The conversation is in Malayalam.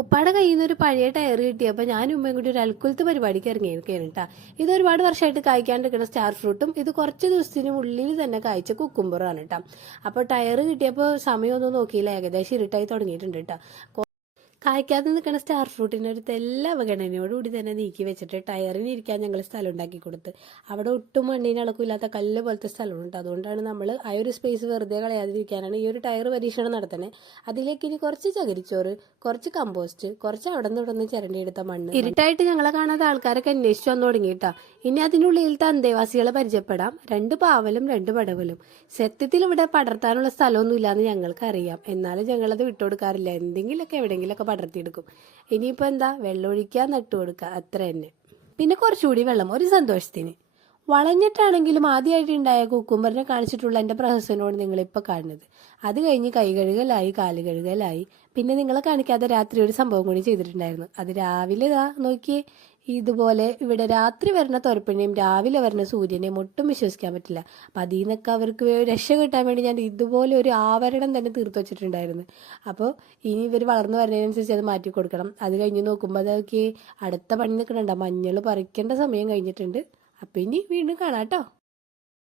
ഉപ്പാടെ കയ്യിൽ നിന്ന് ഒരു പഴയ ടയർ കിട്ടിയപ്പോൾ ഞാനും ഉമ്മയും കൂടി ഒരു അൽക്കുലത്ത് പരിപാടിക്ക് ഇറങ്ങിയിരിക്കുകയാണ് കേട്ടോ. ഇത് ഒരുപാട് വർഷമായിട്ട് കായ്ക്കാണ്ടിരിക്കുന്ന സ്റ്റാർ ഫ്രൂട്ടും ഇത് കുറച്ച് ദിവസത്തിനുള്ളിൽ തന്നെ കായ്ച്ച കുക്കുംബറാണ് കേട്ടോ. അപ്പോൾ ടയർ കിട്ടിയപ്പോൾ സമയമൊന്നും നോക്കിയില്ല, ഏകദേശം ഇരുട്ടായി തുടങ്ങിയിട്ടുണ്ട് കേട്ടോ. കായ്ക്കാതെ നിൽക്കുന്ന സ്റ്റാർ ഫ്രൂട്ടിനെ ഒരു തെല്ല അവഗണനയോടുകൂടി തന്നെ നീക്കി വെച്ചിട്ട് ടയറിന് ഇരിക്കാൻ ഞങ്ങൾ സ്ഥലം ഉണ്ടാക്കി കൊടുത്ത്. അവിടെ ഒട്ടും മണ്ണിന് ഇളക്കില്ലാത്ത കല്ല് പോലത്തെ സ്ഥലമുണ്ട്. അതുകൊണ്ടാണ് നമ്മൾ ആ ഒരു സ്പേസ് വെറുതെ കളയാതിരിക്കാനാണ് ഈ ഒരു ടയർ പരീക്ഷണം നടത്തുന്നത്. അതിലേക്ക് ഇനി കുറച്ച് ചകിരിച്ചോറ്, കുറച്ച് കമ്പോസ്റ്റ്, കുറച്ച് അവിടെ നിന്ന് ഇവിടെ നിന്ന് ചിരണ്ടിയെടുത്ത മണ്ണ്. ഇരുട്ടായിട്ട് ഞങ്ങളെ കാണാതെ ആൾക്കാരൊക്കെ അന്വേഷിച്ചു വന്നു തുടങ്ങിയിട്ടാ. ഇനി അതിൻ്റെ ഉള്ളിലത്തെ അന്തേവാസികളെ പരിചയപ്പെടാം. 2 പാവലും 2 പടവലും. സത്യത്തിൽ ഇവിടെ പടർത്താനുള്ള സ്ഥലമൊന്നും ഇല്ലാന്ന് ഞങ്ങൾക്കറിയാം. എന്നാലും ഞങ്ങളത് വിട്ടുകൊടുക്കാറില്ല. എന്തെങ്കിലുമൊക്കെ എവിടെയെങ്കിലുമൊക്കെ പടർത്തിയെടുക്കും. ഇനിയിപ്പോൾ എന്താ, വെള്ളമൊഴിക്കുക, നട്ടുകൊടുക്കുക, അത്ര തന്നെ. പിന്നെ കുറച്ചുകൂടി വെള്ളം ഒരു സന്തോഷത്തിന്. വളഞ്ഞിട്ടാണെങ്കിലും ആദ്യമായിട്ട് ഉണ്ടായ കുക്കുംബറിനെ കാണിച്ചിട്ടുള്ള എൻ്റെ പ്രഹസനോട് നിങ്ങളിപ്പോൾ കാണുന്നത്. അത് കഴിഞ്ഞ് കൈ കഴുകലായി, കാല് കഴുകലായി. പിന്നെ നിങ്ങളെ കാണിക്കാതെ രാത്രി ഒരു സംഭവം കൂടി ചെയ്തിട്ടുണ്ടായിരുന്നു. അത് രാവിലെ നോക്കിയേ, ഇതുപോലെ ഇവിടെ രാത്രി വരുന്ന തുരപ്പനെയും രാവിലെ വരുന്ന സൂര്യനെയും ഒട്ടും വിശ്വസിക്കാൻ പറ്റില്ല. അപ്പം അതിൽ നിന്നൊക്കെ അവർക്ക് രക്ഷ കിട്ടാൻ വേണ്ടി ഞാൻ ഇതുപോലെ ഒരു ആവരണം തന്നെ തീർത്ത് വെച്ചിട്ടുണ്ടായിരുന്നു. അപ്പോൾ ഇനി ഇവർ വളർന്നു വരുന്നതിനനുസരിച്ച് അത് മാറ്റി കൊടുക്കണം. അത് കഴിഞ്ഞ് നോക്കുമ്പോൾ അതൊക്കെ അടുത്ത പണി നിൽക്കണുണ്ടോ, മഞ്ഞൾ പറിക്കേണ്ട സമയം കഴിഞ്ഞിട്ടുണ്ട്. അപ്പം ഇനി വീണ്ടും കാണാം കേട്ടോ.